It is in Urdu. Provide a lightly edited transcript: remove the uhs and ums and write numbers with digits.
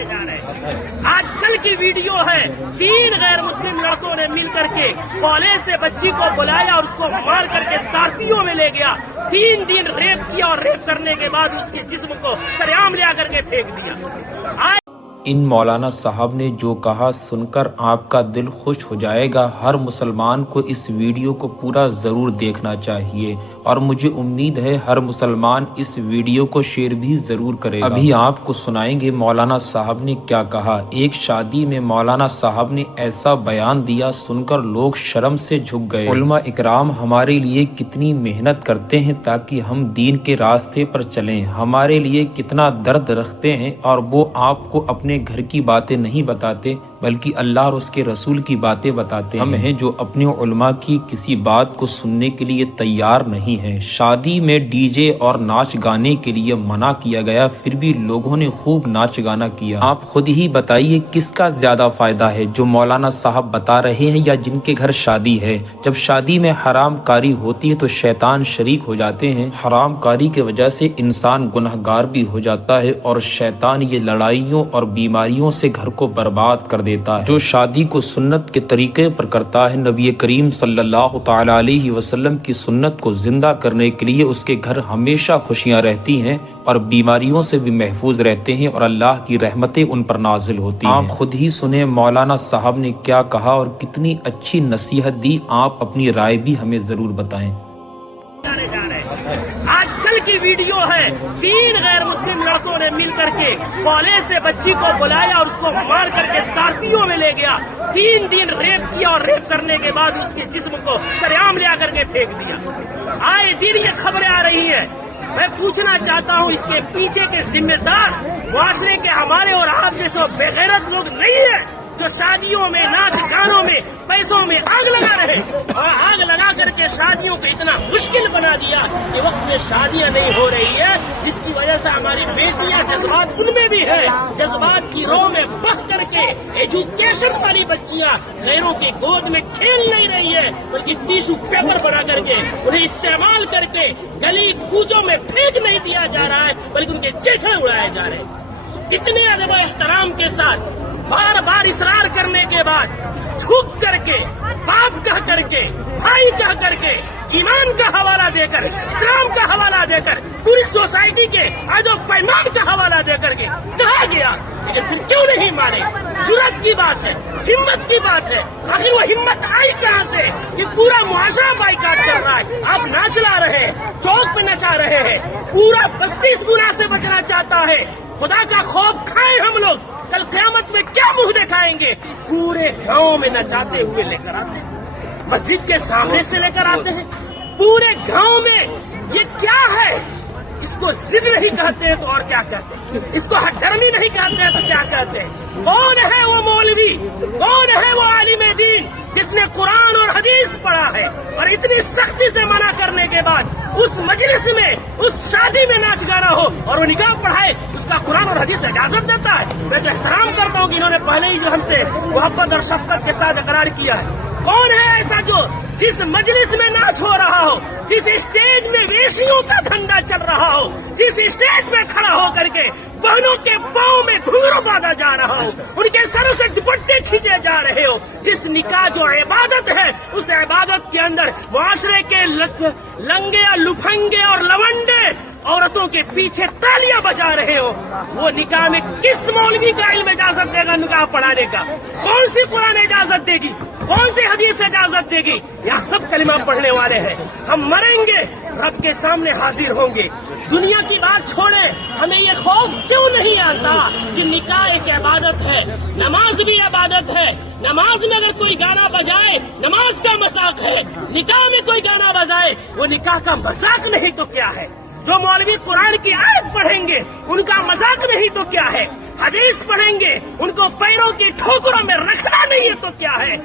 آج کل کی ویڈیو ہے، 3 غیر مسلم لڑکوں نے مل کر کے کالج سے بچی کو بلایا اور اس کو مار کر کے اسکارپیو میں لے گیا، 3 دن ریپ کیا اور ریپ کرنے کے بعد اس کے جسم کو سریعام لے کر کے پھینک دیا۔ ان مولانا صاحب نے جو کہا سن کر آپ کا دل خوش ہو جائے گا۔ ہر مسلمان کو اس ویڈیو کو پورا ضرور دیکھنا چاہیے اور مجھے امید ہے ہر مسلمان اس ویڈیو کو شیئر بھی ضرور کرے گا۔ ابھی آپ کو سنائیں گے مولانا صاحب نے کیا کہا۔ ایک شادی میں مولانا صاحب نے ایسا بیان دیا، سن کر لوگ شرم سے جھک گئے۔ علماء اکرام ہمارے لیے کتنی محنت کرتے ہیں تاکہ ہم دین کے راستے پر چلیں، ہمارے لیے کتنا درد رکھتے ہیں، اور وہ آپ کو اپنے گھر کی باتیں نہیں بتاتے بلکہ اللہ اور اس کے رسول کی باتیں بتاتے ہیں۔ ہم ہیں جو اپنے علماء کی کسی بات کو سننے کے لیے تیار نہیں ہیں۔ شادی میں ڈی جے اور ناچ گانے کے لیے منع کیا گیا، پھر بھی لوگوں نے خوب ناچ گانا کیا۔ آپ خود ہی بتائیے کس کا زیادہ فائدہ ہے، جو مولانا صاحب بتا رہے ہیں یا جن کے گھر شادی ہے؟ جب شادی میں حرام کاری ہوتی ہے تو شیطان شریک ہو جاتے ہیں۔ حرام کاری کی وجہ سے انسان گنہگار بھی ہو جاتا ہے اور شیطان یہ لڑائیوں اور بیماریوں سے گھر کو برباد کر دیتا ہے۔ جو شادی کو سنت کے طریقے پر کرتا ہے، نبی کریم صلی اللہ تعالی علیہ وسلم کی سنت کو زندہ کرنے کے لیے اس کے گھر ہمیشہ خوشیاں رہتی ہیں اور بیماریوں سے بھی محفوظ رہتے ہیں اور اللہ کی رحمتیں ان پر نازل ہوتی ہیں۔ آپ خود ہی سنیں مولانا صاحب نے کیا کہا اور کتنی اچھی نصیحت دی۔ آپ اپنی رائے بھی ہمیں ضرور بتائیں۔ آج کل کی ویڈیو ہے، 3 غیر مسلم لڑکوں نے مل کر کے کالج سے بچی کو بلایا اور اس کو مار کر کے اسکارپیو میں لے گیا، 3 دن ریپ کیا اور ریپ کرنے کے بعد اس کے جسم کو سریعام لے کر کے پھینک دیا۔ آئے دن یہ خبریں آ رہی ہیں۔ میں پوچھنا چاہتا ہوں اس کے پیچھے کے ذمہ دار معاشرے کے ہمارے اور آپ جیسے بےغیرت لوگ نہیں ہیں جو شادیوں میں ناچ گانوں میں پیسوں میں آگ لگا رہے اور آگ لگا کر کے شادیوں کو اتنا مشکل بنا دیا کہ وقت میں شادیاں نہیں ہو رہی ہے، جس کی وجہ سے ہماری بیٹیاں جذبات ان میں بھی ہے، جذبات کی رو میں بہ کر کے ایجوکیشن والی بچیاں غیروں کے گود میں کھیل نہیں رہی ہے بلکہ ٹیشو پیپر بنا کر کے انہیں استعمال کر کے گلی کوچوں میں پھینک نہیں دیا جا رہا ہے بلکہ ان کے چیخے اڑائے جا رہے ہیں۔ اتنے ادب و احترام کے ساتھ بار بار اصرار کرنے کے بعد جھک کر کے باپ کہہ کر کے بھائی کہہ کر کے ایمان کا حوالہ دے کر اسلام کا حوالہ دے کر پوری سوسائٹی کے عہد و پیمان کا حوالہ دے کر کے کہا گیا، لیکن پھر کیوں نہیں مانے؟ جرأت کی بات ہے، ہمت کی بات ہے۔ آخر وہ ہمت آئی کہاں سے کہ پورا معاشرہ بائیکاٹ کر رہا ہے، آپ ناچ لا رہے ہیں، چوک پہ نچا رہے ہیں، پورا بستی اس گناہ سے بچنا چاہتا ہے۔ خدا کا خوف کھائیں ہم لوگ، کل قیامت میں کیا منہ دکھائیں گے؟ پورے گاؤں میں نچاتے ہوئے لے کر آتے ہیں، مسجد کے سامنے سے لے کر آتے ہیں، پورے گاؤں میں۔ یہ کیا ہے؟ اس کو ضد نہیں کہتے ہیں تو اور کیا کہتے ہیں؟ اس کو ہٹ درمی نہیں کہتے ہیں تو کیا کہتے ہیں؟ کون ہے وہ مولوی، کون ہے وہ عالم دین جس نے قرآن اور حدیث پڑھا ہے اور اتنی سختی سے منع کرنے کے بعد اس مجلس میں اس شادی میں ناچ گانا ہو اور وہ نکاح پڑھائے، اس کا قرآن اور حدیث اجازت دیتا ہے؟ میں تو احترام کرتا ہوں کہ انہوں نے پہلے ہی جو ہم سے محبت اور شفقت کے ساتھ اقرار کیا ہے۔ کون ہے ایسا جو جس مجلس میں ناچ ہو رہا ہو، جس اسٹیج میں ویشیوں کا دھندا چل رہا ہو، جس اسٹیج میں کھڑا ہو کر کے بہنوں کے پاؤں میں گھنگرو باندھا جا رہا ہو، ان کے سروں سے دوپٹے کھینچے جا رہے ہو، جس نکاح جو عبادت ہے اس عبادت کے اندر معاشرے کے لنگے لفنگے اور لونڈے عورتوں کے پیچھے تالیاں بجا رہے ہو، وہ نکاح میں کس مولوی کا علم اجازت دے گا نکاح پڑھانے کا؟ کون سی قرآن اجازت دے گی؟ کون سی حدیث اجازت دے گی؟ یہاں سب کلمہ پڑھنے والے ہیں۔ ہم مریں گے، رب کے سامنے حاضر ہوں گے۔ دنیا کی بات چھوڑیں، ہمیں یہ خوف کیوں نہیں آتا کہ نکاح ایک عبادت ہے، نماز بھی عبادت ہے۔ نماز میں اگر کوئی گانا بجائے نماز کا مذاق ہے، نکاح میں کوئی گانا بجائے وہ نکاح کا مذاق نہیں تو کیا ہے؟ جو مولوی قرآن کی آیت پڑھیں گے ان کا مذاق نہیں تو کیا ہے؟ حدیث پڑھیں گے ان کو پیروں کی ٹھوکروں میں رکھنا نہیں ہے تو کیا ہے؟